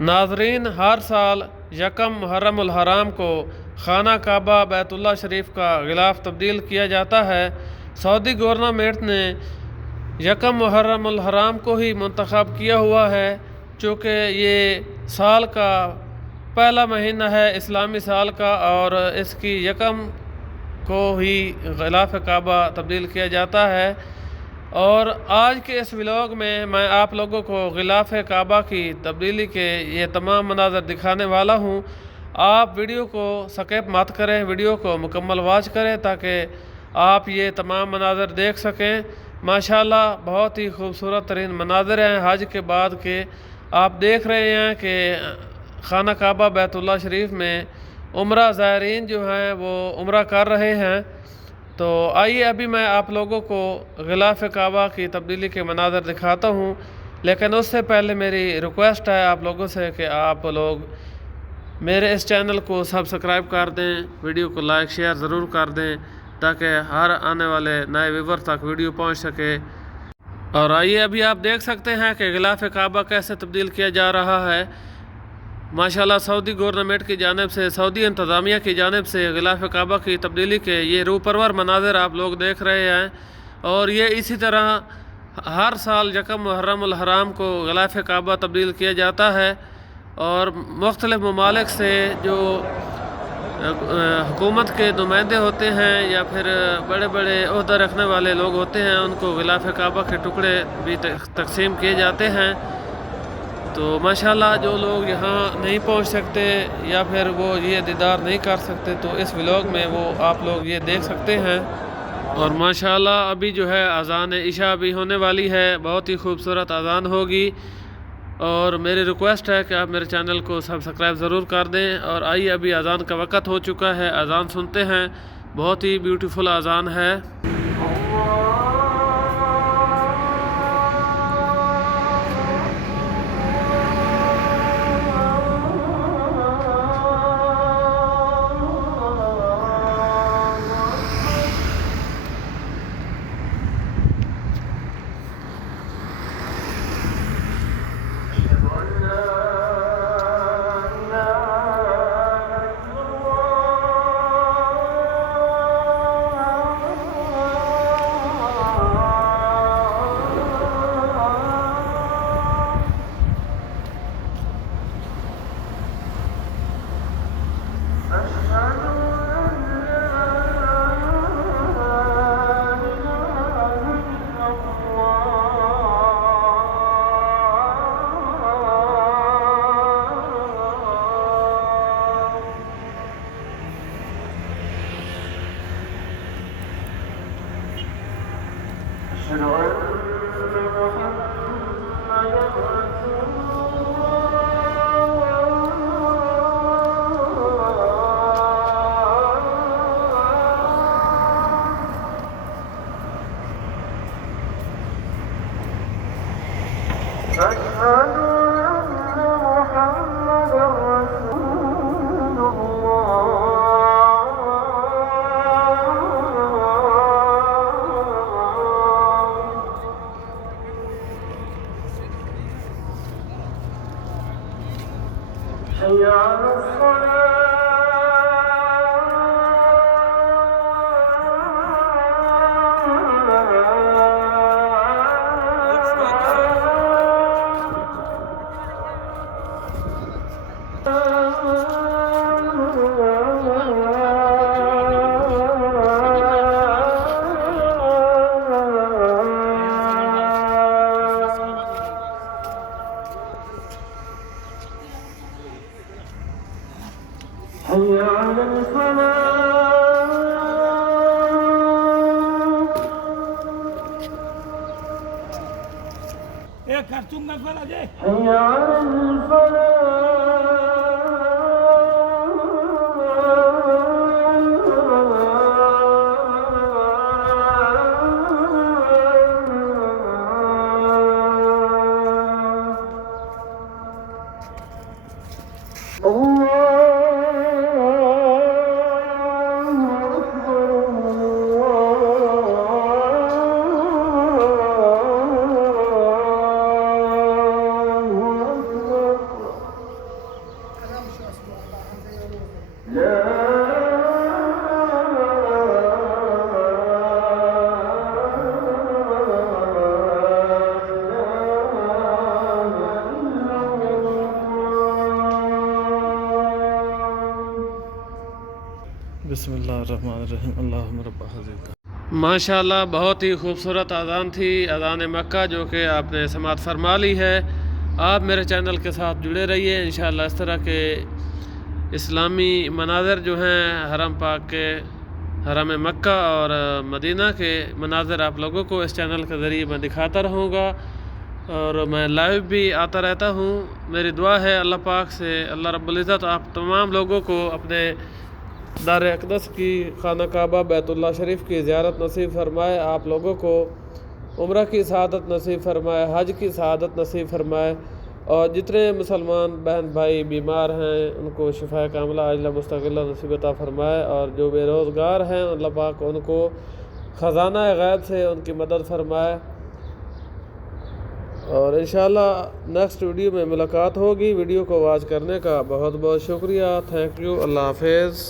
ناظرین، ہر سال یکم محرم الحرام کو خانہ کعبہ بیت اللہ شریف کا غلاف تبدیل کیا جاتا ہے۔ سعودی گورنمنٹ نے یکم محرم الحرام کو ہی منتخب کیا ہوا ہے، چونکہ یہ سال کا پہلا مہینہ ہے اسلامی سال کا، اور اس کی یکم کو ہی غلاف کعبہ تبدیل کیا جاتا ہے۔ اور آج کے اس ولاگ میں آپ لوگوں کو غلاف کعبہ کی تبدیلی کے یہ تمام مناظر دکھانے والا ہوں۔ آپ ویڈیو کو سکپ مت کریں، ویڈیو کو مکمل واچ کریں تاکہ آپ یہ تمام مناظر دیکھ سکیں۔ ماشاءاللہ بہت ہی خوبصورت ترین مناظر ہیں حج کے بعد کے۔ آپ دیکھ رہے ہیں کہ خانہ کعبہ بیت اللہ شریف میں عمرہ زائرین جو ہیں وہ عمرہ کر رہے ہیں۔ تو آئیے ابھی میں آپ لوگوں کو غلاف کعبہ کی تبدیلی کے مناظر دکھاتا ہوں، لیکن اس سے پہلے میری ریکویسٹ ہے آپ لوگوں سے کہ آپ لوگ میرے اس چینل کو سبسکرائب کر دیں، ویڈیو کو لائک شیئر ضرور کر دیں تاکہ ہر آنے والے نئے ویور تک ویڈیو پہنچ سکے۔ اور آئیے ابھی آپ دیکھ سکتے ہیں کہ غلاف کعبہ کیسے تبدیل کیا جا رہا ہے۔ ماشاءاللہ سعودی گورنمنٹ کی جانب سے، سعودی انتظامیہ کی جانب سے غلاف کعبہ کی تبدیلی کے یہ روح پرور مناظر آپ لوگ دیکھ رہے ہیں، اور یہ اسی طرح ہر سال یکم محرم الحرام کو غلاف کعبہ تبدیل کیا جاتا ہے۔ اور مختلف ممالک سے جو حکومت کے نمائندے ہوتے ہیں یا پھر بڑے بڑے عہدہ رکھنے والے لوگ ہوتے ہیں، ان کو غلاف کعبہ کے ٹکڑے بھی تقسیم کیے جاتے ہیں۔ تو ماشاءاللہ جو لوگ یہاں نہیں پہنچ سکتے یا پھر وہ یہ دیدار نہیں کر سکتے تو اس ولاگ میں وہ آپ لوگ یہ دیکھ سکتے ہیں۔ اور ماشاءاللہ ابھی جو ہے اذان عشاء بھی ہونے والی ہے، بہت ہی خوبصورت اذان ہوگی، اور میری ریکویسٹ ہے کہ آپ میرے چینل کو سبسکرائب ضرور کر دیں۔ اور آئیے ابھی اذان کا وقت ہو چکا ہے، اذان سنتے ہیں، بہت ہی بیوٹیفل اذان ہے۔ بسم اللہ الرحمن الرحیم اللہم رب حضرت. ماشاءاللہ بہت ہی خوبصورت اذان تھی، اذان مکہ، جو کہ آپ نے سماعت فرما لی ہے. آپ میرے چینل کے ساتھ جڑے رہیے، انشاءاللہ اس طرح کے اسلامی مناظر جو ہیں حرم پاک کے، حرم مکہ اور مدینہ کے مناظر آپ لوگوں کو اس چینل کے ذریعے میں دکھاتا رہوں گا، اور میں لائیو بھی آتا رہتا ہوں. میری دعا ہے اللہ پاک سے، اللہ رب العزت آپ تمام لوگوں کو اپنے دار اقدس کی، خانہ کعبہ بیت اللہ شریف کی زیارت نصیب فرمائے، آپ لوگوں کو عمرہ کی سعادت نصیب فرمائے، حج کی سعادت نصیب فرمائے، اور جتنے مسلمان بہن بھائی بیمار ہیں ان کو شفاء کاملہ عاجلہ مستقلہ نصیب عطا فرمائے، اور جو بے روزگار ہیں اللہ پاک ان کو خزانہ غیب سے ان کی مدد فرمائے. اور انشاءاللہ نیکسٹ ویڈیو میں ملاقات ہوگی. ویڈیو کو واچ کرنے کا بہت بہت شکریہ. Thank you. اللہ حافظ.